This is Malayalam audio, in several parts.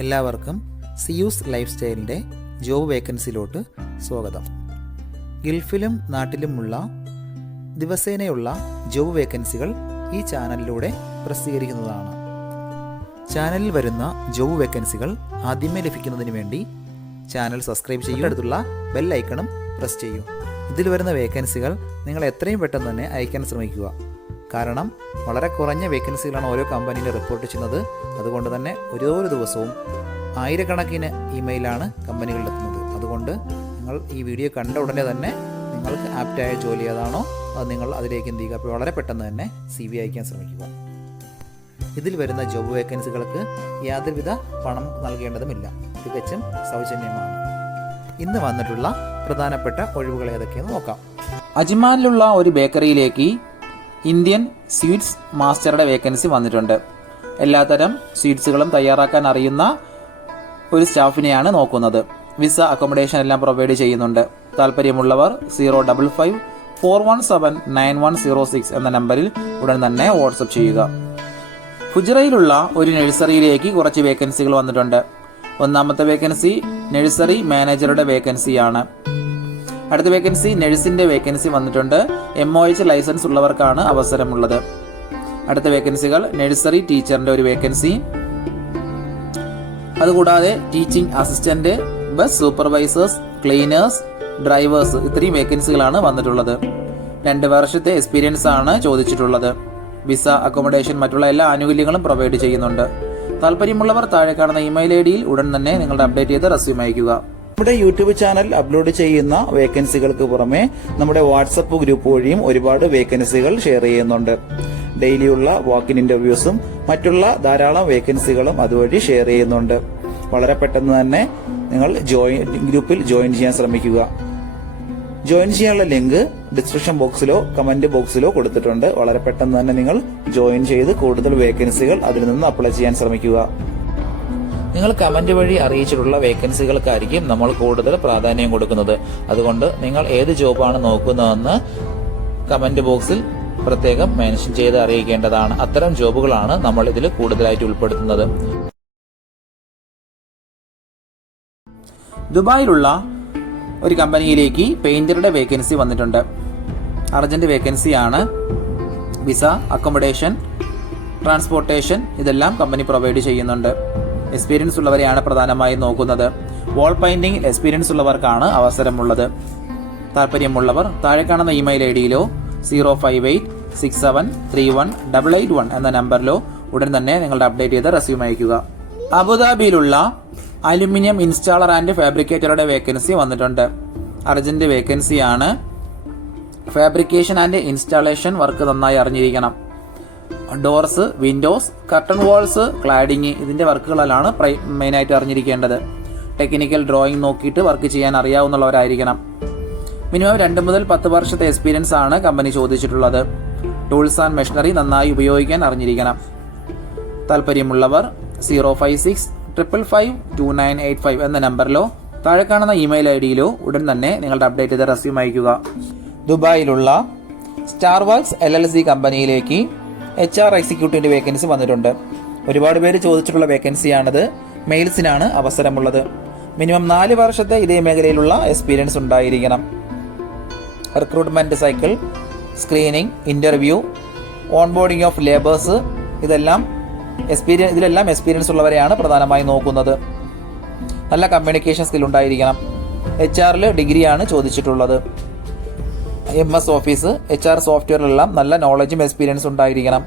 എല്ലാവർക്കും സിയൂസ് ലൈഫ് സ്റ്റൈലിൻ്റെ ജോബ് വേക്കൻസിയിലോട്ട് സ്വാഗതം. ഗൾഫിലും നാട്ടിലുമുള്ള ദിവസേനയുള്ള ജോബ് വേക്കൻസികൾ ഈ ചാനലിലൂടെ പ്രസിദ്ധീകരിക്കുന്നതാണ്. ചാനലിൽ വരുന്ന ജോബ് വേക്കൻസികൾ ആദ്യമേ ലഭിക്കുന്നതിന് വേണ്ടി ചാനൽ സബ്സ്ക്രൈബ് ചെയ്യുക, അടുത്തുള്ള ബെൽ ഐക്കണും പ്രസ് ചെയ്യൂ. ഇതിൽ വരുന്ന വേക്കൻസികൾ നിങ്ങൾ എത്രയും പെട്ടെന്ന് തന്നെ അയക്കാൻ ശ്രമിക്കുക. കാരണം വളരെ കുറഞ്ഞ വേക്കൻസികളാണ് ഓരോ കമ്പനിയിൽ റിപ്പോർട്ട് ചെയ്യുന്നത്. അതുകൊണ്ട് തന്നെ ഓരോ ദിവസവും ആയിരക്കണക്കിന് ഇമെയിലാണ് കമ്പനികളിലെത്തുന്നത്. അതുകൊണ്ട് നിങ്ങൾ ഈ വീഡിയോ കണ്ട ഉടനെ തന്നെ നിങ്ങൾക്ക് ആപ്റ്റായ ജോലി ഏതാണോ അത് നിങ്ങൾ അതിലേക്ക് എന്ത് ചെയ്യുക, അപ്പോൾ വളരെ പെട്ടെന്ന് തന്നെ CV അയക്കാൻ ശ്രമിക്കുക. ഇതിൽ വരുന്ന ജോബ് വേക്കൻസികൾക്ക് യാതൊരുവിധ പണം നൽകേണ്ടതുമില്ല, തികച്ചും സൗജന്യമാണ്. ഇന്ന് വന്നിട്ടുള്ള പ്രധാനപ്പെട്ട ഒഴിവുകൾ ഏതൊക്കെയെന്ന് നോക്കാം. അജ്മാനിലുള്ള ഒരു ബേക്കറിയിലേക്ക് ഇന്ത്യൻ സ്വീറ്റ്സ് മാസ്റ്ററുടെ വേക്കൻസി വന്നിട്ടുണ്ട്. എല്ലാത്തരം സ്വീറ്റ്സുകളും തയ്യാറാക്കാൻ അറിയുന്ന ഒരു സ്റ്റാഫിനെയാണ് നോക്കുന്നത്. വിസ അക്കോമഡേഷൻ എല്ലാം പ്രൊവൈഡ് ചെയ്യുന്നുണ്ട്. താല്പര്യമുള്ളവർ 05541799106 എന്ന നമ്പറിൽ ഉടൻ തന്നെ വാട്സപ്പ് ചെയ്യുക. ഫുജറയിലുള്ള ഒരു നഴ്സറിയിലേക്ക് കുറച്ച് വേക്കൻസികൾ വന്നിട്ടുണ്ട്. ഒന്നാമത്തെ വേക്കൻസി നഴ്സറി മാനേജറുടെ വേക്കൻസിയാണ്. അടുത്ത വേക്കൻസി നഴ്സിന്റെ വേക്കൻസി വന്നിട്ടുണ്ട്. MOH ലൈസൻസ് ഉള്ളവർക്കാണ് അവസരമുള്ളത്. അടുത്ത വേക്കൻസികൾ നഴ്സറി ടീച്ചറിന്റെ ഒരു വേക്കൻസി, അതുകൂടാതെ teaching assistant, bus supervisors, cleaners, drivers, ഇത്രയും വേക്കൻസികളാണ് വന്നിട്ടുള്ളത്. 2 വർഷത്തെ എക്സ്പീരിയൻസ് ആണ് ചോദിച്ചിട്ടുള്ളത്. വിസ അക്കോമഡേഷൻ മറ്റുള്ള എല്ലാ ആനുകൂല്യങ്ങളും പ്രൊവൈഡ് ചെയ്യുന്നുണ്ട്. താല്പര്യമുള്ളവർ താഴെ കാണുന്ന ഇമെയിൽ ID യിൽ ഉടൻ തന്നെ നിങ്ങളുടെ അപ്ഡേറ്റ് ചെയ്ത റെസ്യൂം അയക്കുക. നമ്മുടെ യൂട്യൂബ് ചാനൽ അപ്ലോഡ് ചെയ്യുന്ന വേക്കൻസികൾക്ക് പുറമെ നമ്മുടെ വാട്സപ്പ് ഗ്രൂപ്പ് വഴിയും ഒരുപാട് വേക്കൻസികൾ ഷെയർ ചെയ്യുന്നുണ്ട്. ഡെയിലിയുള്ള വാക്കിൻ ഇന്റർവ്യൂസും മറ്റുള്ള ധാരാളം വേക്കൻസികളും അതുവഴി ഷെയർ ചെയ്യുന്നുണ്ട്. വളരെ പെട്ടെന്ന് തന്നെ നിങ്ങൾ ഗ്രൂപ്പിൽ ജോയിൻ ചെയ്യാൻ ശ്രമിക്കുക. ജോയിൻ ചെയ്യാനുള്ള ലിങ്ക് ഡിസ്ക്രിപ്ഷൻ ബോക്സിലോ കമന്റ് ബോക്സിലോ കൊടുത്തിട്ടുണ്ട്. വളരെ പെട്ടെന്ന് തന്നെ നിങ്ങൾ ജോയിൻ ചെയ്ത് കൂടുതൽ വേക്കൻസികൾ അതിൽ നിന്ന് അപ്ലൈ ചെയ്യാൻ ശ്രമിക്കുക. നിങ്ങൾ കമന്റ് വഴി അറിയിച്ചിട്ടുള്ള വേക്കൻസികൾക്കായിരിക്കും നമ്മൾ കൂടുതൽ പ്രാധാന്യം കൊടുക്കുന്നത്. അതുകൊണ്ട് നിങ്ങൾ ഏത് ജോബാണ് നോക്കുന്നതെന്ന് കമന്റ് ബോക്സിൽ പ്രത്യേകം മെൻഷൻ ചെയ്ത് അറിയിക്കേണ്ടതാണ്. അത്തരം ജോബുകളാണ് നമ്മൾ ഇതിൽ കൂടുതലായിട്ട് ഉൾപ്പെടുത്തുന്നത്. ദുബായിലുള്ള ഒരു കമ്പനിയിലേക്ക് പെയിന്ററുടെ വേക്കൻസി വന്നിട്ടുണ്ട്. അർജന്റ് വേക്കൻസിയാണ്. വിസ അക്കോമഡേഷൻ ട്രാൻസ്പോർട്ടേഷൻ ഇതെല്ലാം കമ്പനി പ്രൊവൈഡ് ചെയ്യുന്നുണ്ട്. എക്സ്പീരിയൻസ് ഉള്ളവരെയാണ് പ്രധാനമായും നോക്കുന്നത്. വാൾ പെയിന്റിംഗ് എക്സ്പീരിയൻസ് ഉള്ളവർക്കാണ് അവസരമുള്ളത്. താല്പര്യമുള്ളവർ താഴെ കാണുന്ന ഇമെയിൽ ID യിലോ 05867318881 എന്ന നമ്പറിലോ ഉടൻ തന്നെ നിങ്ങളുടെ അപ്ഡേറ്റ് ചെയ്ത റെസ്യൂം അയക്കുക. അബുദാബിയിലുള്ള അലുമിനിയം ഇൻസ്റ്റാളർ ആൻഡ് ഫാബ്രിക്കേറ്ററുടെ വേക്കൻസി വന്നിട്ടുണ്ട്. അർജന്റ് വേക്കൻസിയാണ്. ഫാബ്രിക്കേഷൻ ആൻഡ് ഇൻസ്റ്റാളേഷൻ വർക്ക് നന്നായി അറിഞ്ഞിരിക്കണം. Doors, windows, curtain walls, cladding ഇതിന്റെ വർക്കുകളാണ് മെയിനായിട്ട് അറിഞ്ഞിരിക്കേണ്ടത്. ടെക്നിക്കൽ ഡ്രോയിങ് നോക്കിയിട്ട് വർക്ക് ചെയ്യാൻ അറിയാവുന്നവരായിരിക്കണം. മിനിമം 2 മുതൽ 10 വർഷത്തെ എക്സ്പീരിയൻസ് ആണ് കമ്പനി ചോദിച്ചിട്ടുള്ളത്. ടൂൾസ് ആൻഡ് മെഷീനറി നന്നായി ഉപയോഗിക്കാൻ അറിഞ്ഞിരിക്കണം. താല്പര്യമുള്ളവർ 056552985 എന്ന നമ്പറിലോ താഴെ കാണുന്ന ഇമെയിൽ ID യിലോ ഉടൻ തന്നെ നിങ്ങളുടെ അപ്ഡേറ്റ് ചെയ്ത റെസ്യൂം അയക്കുക. ദുബായിലുള്ള സ്റ്റാർ വർക്ക്സ് LLC കമ്പനിയിലേക്ക് HR എക്സിക്യൂട്ടീവിന്റെ വേക്കൻസി വന്നിട്ടുണ്ട്. ഒരുപാട് പേര് ചോദിച്ചിട്ടുള്ള വേക്കൻസിയാണിത്. മെയിൽസിനാണ് അവസരമുള്ളത്. മിനിമം 4 വർഷത്തെ ഇതേ മേഖലയിലുള്ള എക്സ്പീരിയൻസ് ഉണ്ടായിരിക്കണം. Recruitment cycle, screening, interview, onboarding of labours ഇതിലെല്ലാം എക്സ്പീരിയൻസ് ഉള്ളവരെയാണ് പ്രധാനമായും നോക്കുന്നത്. നല്ല കമ്മ്യൂണിക്കേഷൻ സ്കിൽ ഉണ്ടായിരിക്കണം. HR ഡിഗ്രിയാണ് ചോദിച്ചിട്ടുള്ളത്. MS ഓഫീസ്, HR സോഫ്റ്റ്വെയറിലെല്ലാം നല്ല നോളജും എക്സ്പീരിയൻസ് ഉണ്ടായിരിക്കണം.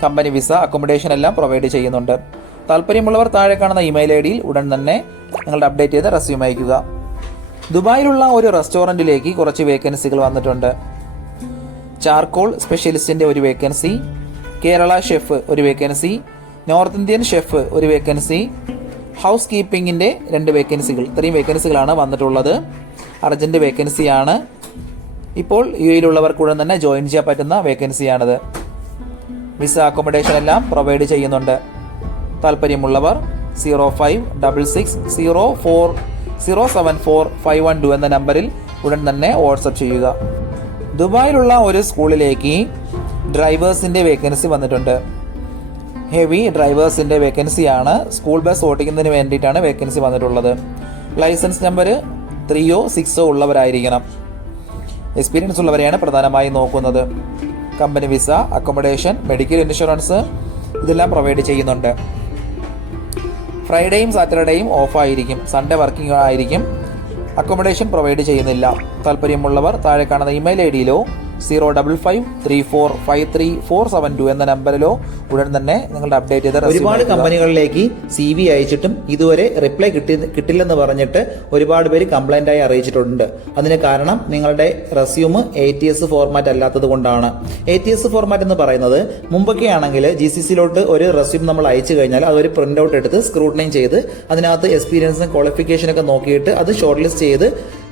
കമ്പനി വിസ അക്കോമഡേഷൻ എല്ലാം പ്രൊവൈഡ് ചെയ്യുന്നുണ്ട്. താല്പര്യമുള്ളവർ താഴെ കാണുന്ന ഇമെയിൽ ID യിൽ ഉടൻ തന്നെ നിങ്ങളുടെ അപ്ഡേറ്റ് ചെയ്ത റെസ്യൂം അയക്കുക. ദുബായിലുള്ള ഒരു റെസ്റ്റോറന്റിലേക്ക് കുറച്ച് വേക്കൻസികൾ വന്നിട്ടുണ്ട്. ചാർക്കോൾ സ്പെഷ്യലിസ്റ്റിന്റെ ഒരു വേക്കൻസി, കേരള ഷെഫ് ഒരു വേക്കൻസി, നോർത്ത് ഇന്ത്യൻ ഷെഫ് ഒരു വേക്കൻസി, ഹൗസ് കീപ്പിംഗിന്റെ 2 വേക്കൻസികൾ. ഇത്രയും വേക്കൻസികളാണ് വന്നിട്ടുള്ളത്. അർജന്റ് വേക്കൻസിയാണ്. ഇപ്പോൾ UAE-യിലുള്ളവർക്ക് ഉടൻ തന്നെ ജോയിൻ ചെയ്യാൻ പറ്റുന്ന വേക്കൻസിയാണിത്. വിസ അക്കോമഡേഷൻ എല്ലാം പ്രൊവൈഡ് ചെയ്യുന്നുണ്ട്. താല്പര്യമുള്ളവർ 05660407512 എന്ന നമ്പറിൽ ഉടൻ തന്നെ വാട്സപ്പ് ചെയ്യുക. ദുബായിലുള്ള ഒരു സ്കൂളിലേക്ക് ഡ്രൈവേഴ്സിന്റെ വേക്കൻസി വന്നിട്ടുണ്ട്. ഹെവി ഡ്രൈവേഴ്സിൻ്റെ വേക്കൻസിയാണ്. സ്കൂൾ ബസ് ഓടിക്കുന്നതിന് വേണ്ടിയിട്ടാണ് വേക്കൻസി വന്നിട്ടുള്ളത്. ലൈസൻസ് നമ്പർ 3 or 6 ഉള്ളവരായിരിക്കണം. എക്സ്പീരിയൻസ് ഉള്ളവരെയാണ് പ്രധാനമായും നോക്കുന്നത്. Company visa, accommodation, medical insurance ഇതെല്ലാം പ്രൊവൈഡ് ചെയ്യുന്നുണ്ട്. ഫ്രൈഡേയും സാറ്റർഡേയും ഓഫായിരിക്കും. സൺഡേ വർക്കിംഗ് ആയിരിക്കും. അക്കോമഡേഷൻ പ്രൊവൈഡ് ചെയ്യുന്നില്ല. താല്പര്യമുള്ളവർ താഴെ കാണുന്ന ഇമെയിൽ ഐഡിയിലോ 0553453 എന്ന നമ്പറിലോ ഉടൻ തന്നെ നിങ്ങളുടെ അപ്ഡേറ്റ് ചെയ്ത ഒരുപാട് കമ്പനികളിലേക്ക് CV അയച്ചിട്ടും ഇതുവരെ റിപ്ലൈ കിട്ടില്ലെന്ന് പറഞ്ഞിട്ട് ഒരുപാട് പേര് കംപ്ലൈന്റ് ആയി അറിയിച്ചിട്ടുണ്ട്. അതിന് കാരണം നിങ്ങളുടെ റെസ്യൂം ATS ഫോർമാറ്റ് അല്ലാത്തത് കൊണ്ടാണ്. ATS ഫോർമാറ്റ് എന്ന് പറയുന്നത് മുമ്പൊക്കെ ആണെങ്കിൽ GCCയിലോട്ട് ഒരു റെസ്യൂം നമ്മൾ അയച്ചു കഴിഞ്ഞാൽ അതൊരു പ്രിന്റ് ഔട്ട് എടുത്ത് സ്ക്രൂട്ടനൈസ് ചെയ്ത് അതിനകത്ത് എക്സ്പീരിയൻസും ക്വാളിഫിക്കേഷനൊക്കെ നോക്കിയിട്ട് അത് ഷോർട്ട് ലിസ്റ്റ് ചെയ്ത്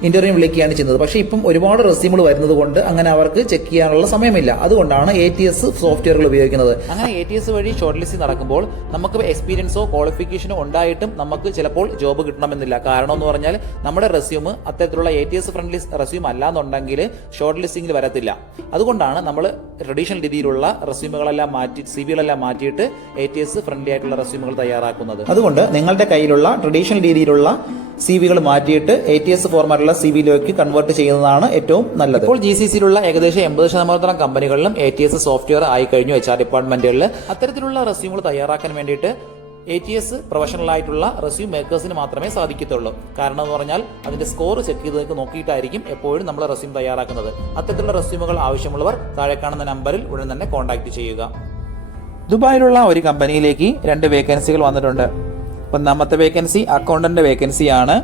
ഇന്റർവ്യൂ വിളിക്കുകയാണ് ചെയ്യുന്നത്. പക്ഷേ ഇപ്പം ഒരുപാട് റെസ്യൂമുകൾ വരുന്നത് കൊണ്ട് അങ്ങനെ അവർക്ക് ചെക്ക് ചെയ്യാനുള്ള സമയമില്ല. അതുകൊണ്ടാണ് ATS സോഫ്റ്റ്വെയറുകൾ ഉപയോഗിക്കുന്നത്. അങ്ങനെ ATS വഴി ഷോർട്ട് ലിസ്റ്റ് നടക്കുമ്പോൾ നമുക്ക് എക്സ്പീരിയൻസോ ക്വാളിഫിക്കേഷനോ ഉണ്ടായിട്ടും നമുക്ക് ചിലപ്പോൾ ജോബ് കിട്ടണമെന്നില്ല. കാരണം എന്ന് പറഞ്ഞാൽ നമ്മുടെ റെസ്യൂം അത്തരത്തിലുള്ള ATS ഫ്രണ്ട്ലി റെസ്യൂം അല്ലാന്നുണ്ടെങ്കിൽ ഷോർട്ട് ലിസ്റ്റിംഗിൽ വരത്തില്ല. അതുകൊണ്ടാണ് നമ്മൾ ട്രഡീഷണൽ രീതിയിലുള്ള റെസ്യൂമുകളെല്ലാം മാറ്റി CVകളെല്ലാം മാറ്റിയിട്ട് ATS ഫ്രണ്ട്ലി ആയിട്ടുള്ള റെസ്യൂമുകൾ തയ്യാറാക്കുന്നത്. അതുകൊണ്ട് നിങ്ങളുടെ കയ്യിലുള്ള ട്രഡീഷണൽ രീതിയിലുള്ള CVകൾ മാറ്റിയിട്ട് ATS ഫോർമാറ്റുള്ള CVയിലേക്ക് കൺവേർട്ട് ചെയ്യുന്നതാണ് ഏറ്റവും നല്ലത്. ഇപ്പോൾ GCCയിലുള്ള ഏകദേശം 80% കമ്പനികളിലും ATS സോഫ്റ്റ്വെയർ ആയി കഴിഞ്ഞു. HR ഡിപ്പാർട്ട്മെന്റുകളിൽ അത്തരത്തിലുള്ള റെസ്യൂമുകൾ തയ്യാറാക്കാൻ വേണ്ടിയിട്ട് ATS പ്രൊഫഷണൽ ആയിട്ടുള്ള റെസ്യൂം മേക്കേഴ്സിന് മാത്രമേ സാധിക്കത്തുള്ളൂ. കാരണം എന്ന് പറഞ്ഞാൽ അതിന്റെ സ്കോർ ചെക്ക് ചെയ്ത് നോക്കിയിട്ടായിരിക്കും എപ്പോഴും നമ്മൾ റെസ്യൂം തയ്യാറാക്കുന്നത്. അത്തരത്തിലുള്ള റെസ്യൂമുകൾ ആവശ്യമുള്ളവർ താഴെ കാണുന്ന നമ്പറിൽ ഉടൻ തന്നെ കോൺടാക്ട് ചെയ്യുക. ദുബായിലുള്ള ഒരു കമ്പനിയിലേക്ക് 2 വേക്കൻസികൾ വന്നിട്ടുണ്ട്. ഒന്നാമത്തെ വേക്കൻസി അക്കൗണ്ടന്റ് വേക്കൻസിയാണ്.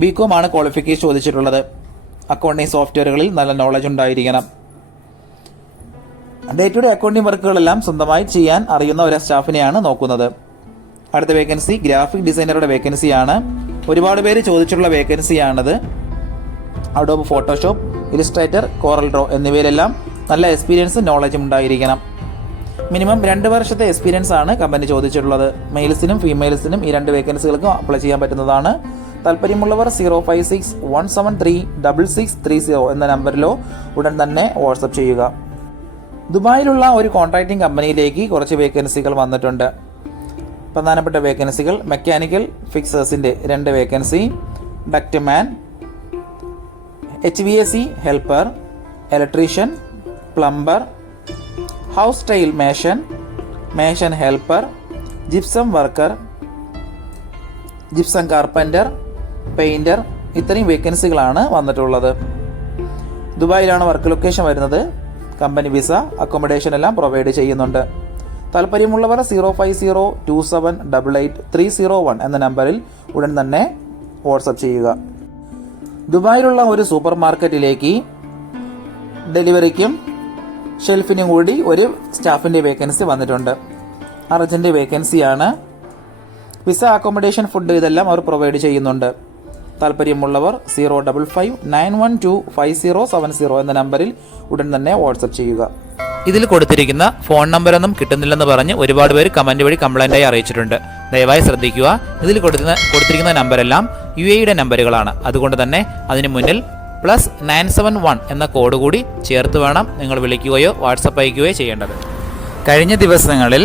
BCom ആണ് ക്വാളിഫിക്കേഷൻ ചോദിച്ചിട്ടുള്ളത്. അക്കൗണ്ടിങ് സോഫ്റ്റ്വെയറുകളിൽ നല്ല നോളജ് ഉണ്ടായിരിക്കണം. ഡേ ടു ഡേ അക്കൗണ്ടിങ് വർക്കുകളെല്ലാം സ്വന്തമായി ചെയ്യാൻ അറിയുന്ന ഒരു സ്റ്റാഫിനെയാണ് നോക്കുന്നത്. അടുത്ത വേക്കൻസി ഗ്രാഫിക് ഡിസൈനറുടെ വേക്കൻസിയാണ്. ഒരുപാട് പേര് ചോദിച്ചിട്ടുള്ള വേക്കൻസിയാണത്. Adobe Photoshop, Illustrator, Corel Draw എന്നിവയിലെല്ലാം നല്ല എക്സ്പീരിയൻസ് നോളജും ഉണ്ടായിരിക്കണം. മിനിമം 2 വർഷത്തെ എക്സ്പീരിയൻസ് ആണ് കമ്പനി ചോദിച്ചിട്ടുള്ളത്. മെയിൽസിനും ഫീമെയിൽസിനും ഈ 2 വേക്കൻസികൾക്കും അപ്ലൈ ചെയ്യാൻ പറ്റുന്നതാണ്. താല്പര്യമുള്ളവർ 05617366630 എന്ന നമ്പറിലോ ഉടൻ തന്നെ വാട്സപ്പ് ചെയ്യുക. ദുബായിലുള്ള ഒരു കോൺട്രാക്ടിംഗ് കമ്പനിയിലേക്ക് കുറച്ച് വേക്കൻസികൾ വന്നിട്ടുണ്ട്. പ്രധാനപ്പെട്ട വേക്കൻസികൾ മെക്കാനിക്കൽ ഫിക്സേഴ്സിന്റെ 2 vacancy, duct man, HVAC helper, electrician, plumber, house tile mason helper, gypsum worker, gypsum carpenter, painter ഇത്രയും വേക്കൻസികളാണ് വന്നിട്ടുള്ളത്. ദുബായിലാണ് വർക്ക് ലൊക്കേഷൻ വരുന്നത്. കമ്പനി വിസ, അക്കോമഡേഷൻ എല്ലാം പ്രൊവൈഡ് ചെയ്യുന്നുണ്ട്. താല്പര്യമുള്ളവർ 05027888301 എന്ന നമ്പറിൽ ഉടൻ തന്നെ വാട്സപ്പ് ചെയ്യുക. ദുബായിലുള്ള ഒരു സൂപ്പർ മാർക്കറ്റിലേക്ക് ഡെലിവറിക്കും ഷെൽഫിനും കൂടി ഒരു സ്റ്റാഫിന്റെ വേക്കൻസി വന്നിട്ടുണ്ട്. അർജന്റ് വേക്കൻസിയാണ്. വിസ, അക്കോമഡേഷൻ, ഫുഡ് ഇതെല്ലാം അവർ പ്രൊവൈഡ് ചെയ്യുന്നുണ്ട്. താല്പര്യമുള്ളവർ 05591250070 എന്ന നമ്പറിൽ ഉടൻ തന്നെ വാട്സപ്പ് ചെയ്യുക. ഇതിൽ കൊടുത്തിരിക്കുന്ന ഫോൺ നമ്പറൊന്നും കിട്ടുന്നില്ലെന്ന് പറഞ്ഞ് ഒരുപാട് പേര് കമന്റ് വഴി കംപ്ലൈന്റായി അറിയിച്ചിട്ടുണ്ട്. ദയവായി ശ്രദ്ധിക്കുക. ഇതിൽ കൊടുത്തിരിക്കുന്ന നമ്പരെല്ലാം UAE നമ്പറുകളാണ്. അതുകൊണ്ട് തന്നെ അതിന് മുന്നിൽ +971 എന്ന കോഡ് കൂടി ചേർത്ത് വേണം നിങ്ങൾ വിളിക്കുകയോ വാട്സപ്പ് അയക്കുകയോ ചെയ്യേണ്ടത്. കഴിഞ്ഞ ദിവസങ്ങളിൽ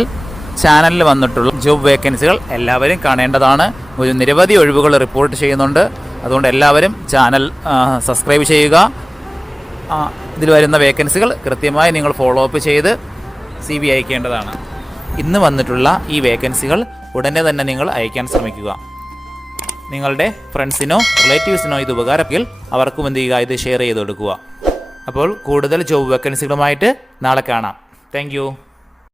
ചാനലിൽ വന്നിട്ടുള്ള ജോബ് വേക്കൻസികൾ എല്ലാവരും കാണേണ്ടതാണ്. ഒരു നിരവധി ഒഴിവുകൾ റിപ്പോർട്ട് ചെയ്യുന്നുണ്ട്. അതുകൊണ്ട് എല്ലാവരും ചാനൽ സബ്സ്ക്രൈബ് ചെയ്യുക. ഇതിൽ വരുന്ന വേക്കൻസികൾ കൃത്യമായി നിങ്ങൾ ഫോളോ അപ്പ് ചെയ്ത് CV അയക്കേണ്ടതാണ്. ഇന്ന് വന്നിട്ടുള്ള ഈ വേക്കൻസികൾ ഉടനെ തന്നെ നിങ്ങൾ അയക്കാൻ ശ്രമിക്കുക. നിങ്ങളുടെ ഫ്രണ്ട്സിനോ റിലേറ്റീവ്സിനോ ഇത് ഉപകാരമെങ്കിൽ അവർക്കും എന്ത് ചെയ്യുക, ഇത് ഷെയർ ചെയ്ത് കൊടുക്കുക. അപ്പോൾ കൂടുതൽ ജോബ് വേക്കൻസികളുമായിട്ട് നാളെ കാണാം. താങ്ക്